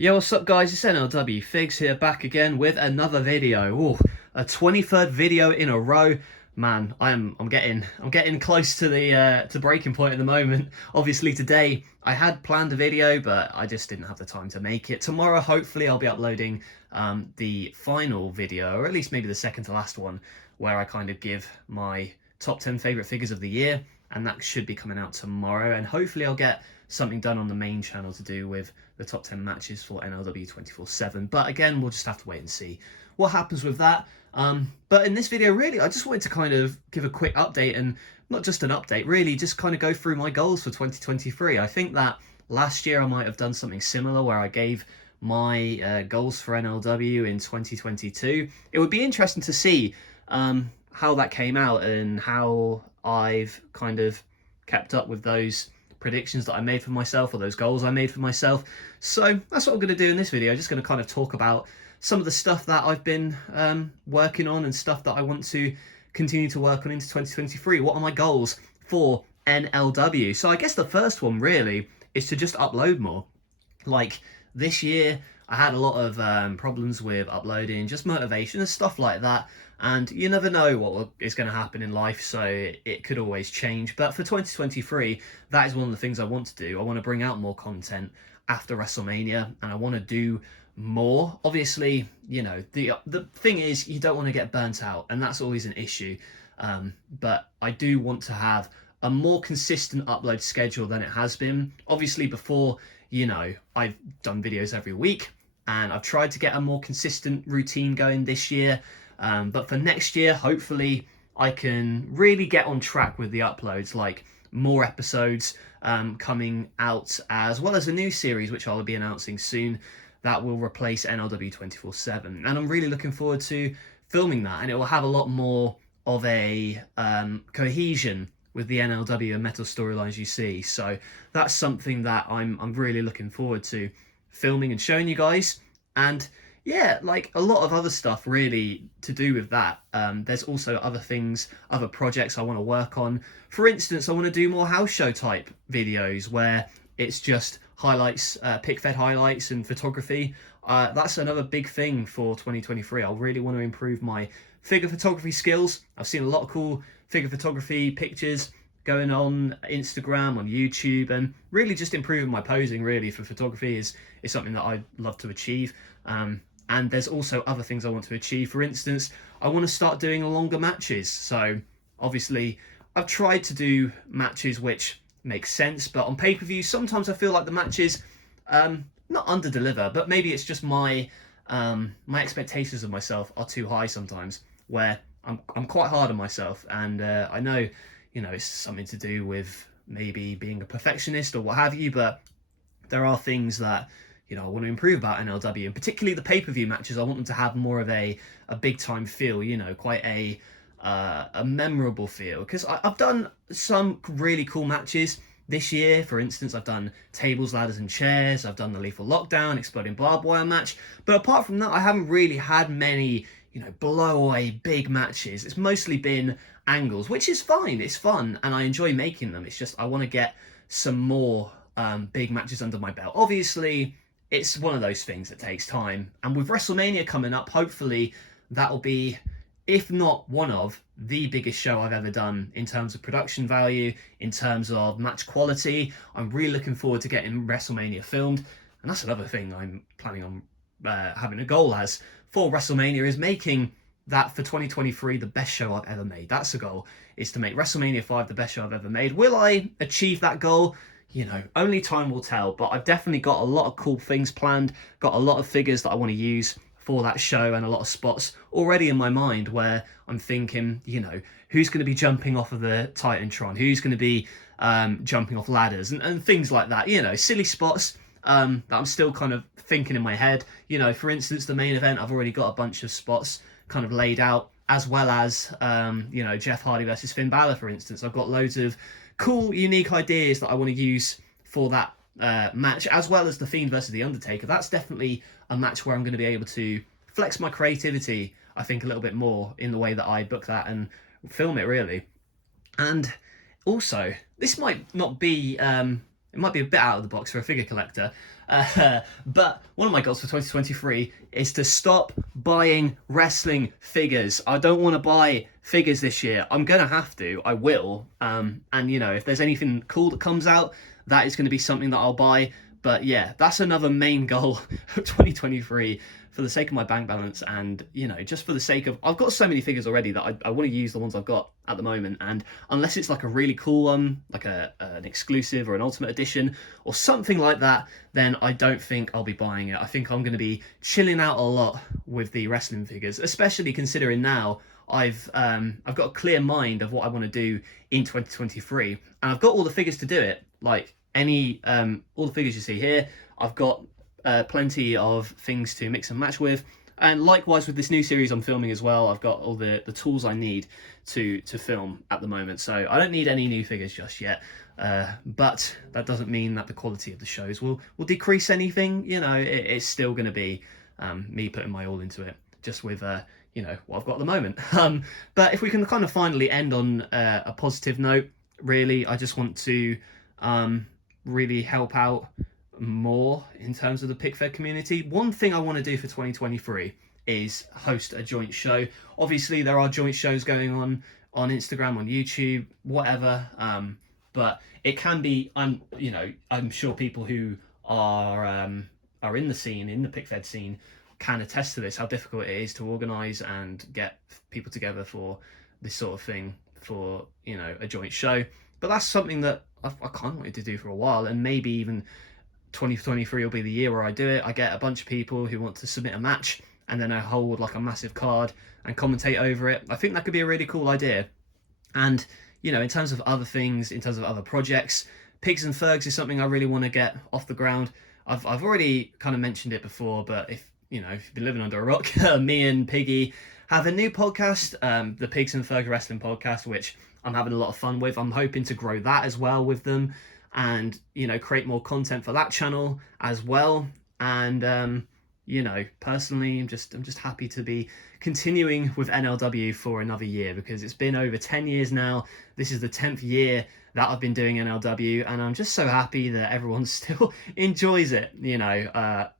Yo, what's up guys, it's NLW Figs here, back again with another video. Ooh, a 23rd video in a row. Man, I'm getting close to the breaking point at the moment. Obviously today I had planned a video, but I just didn't have the time to make it. Tomorrow hopefully I'll be uploading the final video, or at least maybe the second to last one, where I kind of give my top 10 favourite figures of the year, and that should be coming out tomorrow, and hopefully I'll get something done on the main channel to do with the top 10 matches for NLW 24/7. But again, we'll just have to wait and see what happens with that. But in this video, really, I just wanted to kind of give a quick update, and not just an update, really, just kind of go through my goals for 2023. I think that last year I might have done something similar where I gave my goals for NLW in 2022. It would be interesting to see how that came out and how I've kind of kept up with those predictions that I made for myself, or those goals I made for myself. So that's what I'm going to do in this video. Just going to kind of talk about some of the stuff that I've been working on and stuff that I want to continue to work on into 2023. What are my goals for NLW? So I guess the first one really is to just upload more. Like this year I had a lot of problems with uploading, just motivation and stuff like that. And you never know what is going to happen in life, so it could always change. But for 2023, that is one of the things I want to do. I want to bring out more content after WrestleMania, and I want to do more. Obviously, you know, the thing is, you don't want to get burnt out, and that's always an issue. But I do want to have a more consistent upload schedule than it has been. Obviously, before, you know, I've done videos every week, and I've tried to get a more consistent routine going this year. But for next year, hopefully I can really get on track with the uploads, like more episodes coming out, as well as a new series which I'll be announcing soon that will replace NLW 24/7. And I'm really looking forward to filming that, and it will have a lot more of a cohesion with the NLW and metal storylines you see. So that's something that I'm really looking forward to filming and showing you guys. And yeah, like a lot of other stuff really to do with that. There's also other things, other projects I want to work on. For instance, I want to do more house show type videos where it's just highlights, pick-fed highlights and photography. That's another big thing for 2023. I really want to improve my figure photography skills. I've seen a lot of cool figure photography pictures going on Instagram, on YouTube, and really just improving my posing really for photography is something that I'd love to achieve. And there's also other things I want to achieve. For instance, I want to start doing longer matches. So obviously I've tried to do matches which make sense, but on pay-per-view sometimes I feel like the matches not under-deliver, but maybe it's just my expectations of myself are too high sometimes, where I'm quite hard on myself. And I know, you know, it's something to do with maybe being a perfectionist or what have you, but there are things that, you know, I want to improve about NLW, and particularly the pay-per-view matches. I want them to have more of a big-time feel, you know, quite a memorable feel. Because I've done some really cool matches this year. For instance, I've done tables, ladders, and chairs. I've done the Lethal Lockdown, Exploding Barbed Wire match. But apart from that, I haven't really had many, you know, blow-away big matches. It's mostly been angles, which is fine. It's fun, and I enjoy making them. It's just I want to get some more big matches under my belt. Obviously, it's one of those things that takes time. And with WrestleMania coming up, hopefully that'll be, if not one of, the biggest show I've ever done in terms of production value, in terms of match quality. I'm really looking forward to getting WrestleMania filmed. And that's another thing I'm planning on having a goal as for WrestleMania, is making that for 2023 the best show I've ever made. That's the goal, is to make WrestleMania 5 the best show I've ever made. Will I achieve that goal? You know, only time will tell, but I've definitely got a lot of cool things planned, got a lot of figures that I want to use for that show, and a lot of spots already in my mind where I'm thinking, you know, who's going to be jumping off of the Titantron, who's going to be jumping off ladders, and things like that, you know, silly spots that I'm still kind of thinking in my head. You know, for instance, the main event, I've already got a bunch of spots kind of laid out, as well as, you know, Jeff Hardy versus Finn Balor, for instance. I've got loads of cool, unique ideas that I want to use for that match, as well as The Fiend versus The Undertaker. That's definitely a match where I'm going to be able to flex my creativity, I think, a little bit more in the way that I book that and film it, really. And also, this might not be, it might be a bit out of the box for a figure collector, But one of my goals for 2023 is to stop buying wrestling figures. I don't want to buy figures this year. I'm gonna have to. I will. And if there's anything cool that comes out, that is going to be something that I'll buy. But yeah, that's another main goal of 2023 for the sake of my bank balance, and just for the sake of, I've got so many figures already that I want to use the ones I've got at the moment, and unless it's like a really cool one, like an exclusive or an ultimate edition or something like that, then I don't think I'll be buying it. I think I'm going to be chilling out a lot with the wrestling figures, especially considering now I've got a clear mind of what I want to do in 2023, and I've got all the figures to do it. Like all the figures you see here, I've got plenty of things to mix and match with, and likewise with this new series I'm filming as well, I've got all the tools I need to film at the moment, so I don't need any new figures just yet. But that doesn't mean that the quality of the shows will decrease anything. It's still going to be me putting my all into it, just with what I've got at the moment. But if we can kind of finally end on a positive note, really, I just want to really help out more in terms of the PickFed community. One thing I want to do for 2023 is host a joint show. Obviously there are joint shows going on Instagram, on YouTube, whatever, but it can be, I'm sure people who are in the scene, in the PickFed scene, can attest to this, how difficult it is to organise and get people together for this sort of thing, for a joint show. But that's something that I kind of wanted to do for a while, and maybe even 2023 will be the year where I do it. I get a bunch of people who want to submit a match, and then I hold like a massive card and commentate over it. I think that could be a really cool idea. And in terms of other things, in terms of other projects, Pigs and Fergs is something I really want to get off the ground. I've already kind of mentioned it before, but if you've been living under a rock, me and Piggy have a new podcast, the Pigs and Fergs Wrestling Podcast, which I'm having a lot of fun with. I'm hoping to grow that as well with them, and create more content for that channel as well. And personally, I'm just happy to be continuing with NLW for another year, because it's been over 10 years now. This is the 10th year that I've been doing NLW, and I'm just so happy that everyone still enjoys it.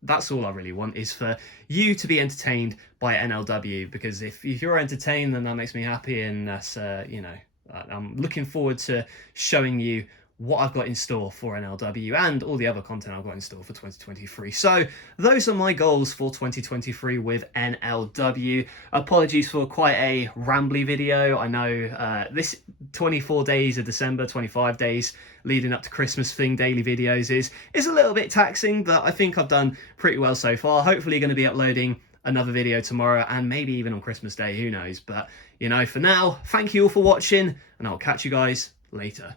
That's all I really want, is for you to be entertained by NLW, because if you're entertained, then that makes me happy, and that's I'm looking forward to showing you what I've got in store for NLW and all the other content I've got in store for 2023. So those are my goals for 2023 with NLW. Apologies for quite a rambly video. I know this 24 days of December, 25 days leading up to Christmas thing, daily videos is a little bit taxing, but I think I've done pretty well so far. Hopefully going to be uploading another video tomorrow, and maybe even on Christmas Day, who knows. But for now, thank you all for watching, and I'll catch you guys later.